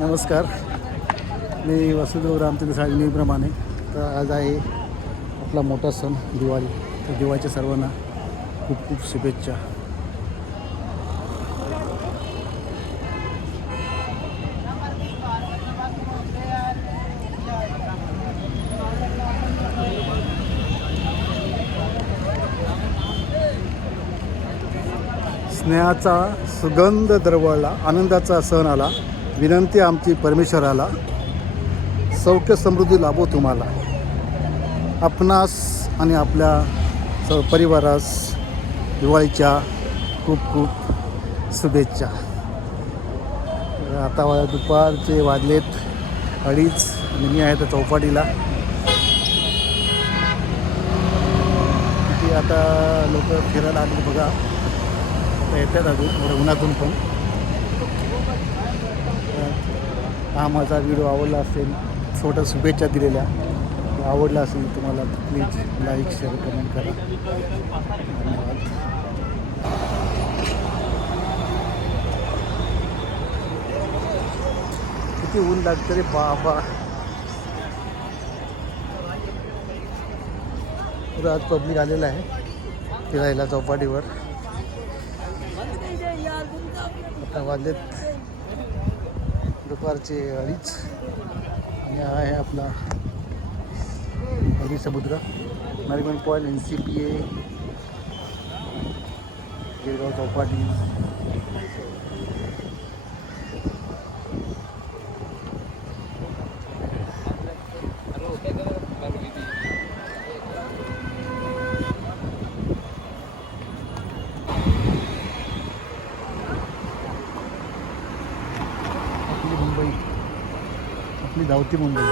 नमस्कार. मी वसुदेव रामचंद्र साळी नेहमीप्रमाणे. तर आज आहे आपला मोठा सण दिवाळी. तर दिवाळीच्या सर्वांना खूप खूप शुभेच्छा. स्नेहाचा सुगंध दरवळला आनंदाचा सण आला. विनंती आमची परमेश्वराला. सौख्य समृद्धी लाभो तुम्हाला. आपणास आणि आपल्या सर्व परिवारास दिवाळीच्या खूप खूप शुभेच्छा. आता वा- दुपारचे वाजलेत अडीच आणि मी आहे तर चौपाटीला. किती आता लोक फिरायला आली बघा. आता येतात अजून उन्हातून पण. हा माझा व्हिडिओ आवडला असेल छोट्या शुभेच्छा दिलेल्या. आवडला असेल तुम्हाला प्लीज लाईक शेअर कमेंट करा. धन्यवाद. किती ऊन लागतं रे बाबा. आज पब्लिक आलेलं आहे फिरायला चौपाटीवर. आता वाजलेत प्रकारचे अडीच आणि हा आहे आपला अरबी समुद्र. Nariman point N C P A. Girgaon Chowpatty आपली मुंबई आपली धावती मुंबई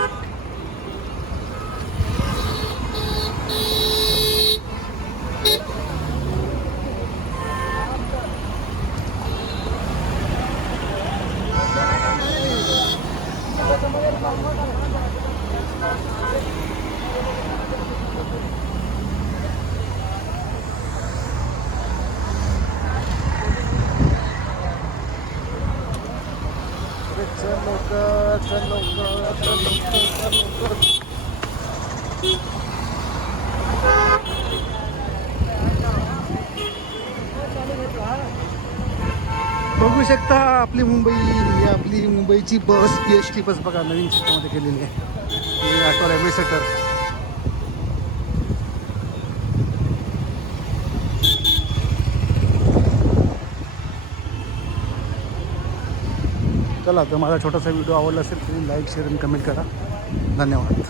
अरे चल लवकर लवकर लवकर लवकर बघू शकता आपली मुंबई ही आपली मुंबईची bus P H T bus बघा नवीन सिस्टममध्ये केलेली आहे. ही ऑटो रेल्वे सेक्टर चला तर माझा छोटासा व्हिडिओ आवडला असेल तुम्ही लाईक शेअर आणि कमेंट करा. धन्यवाद.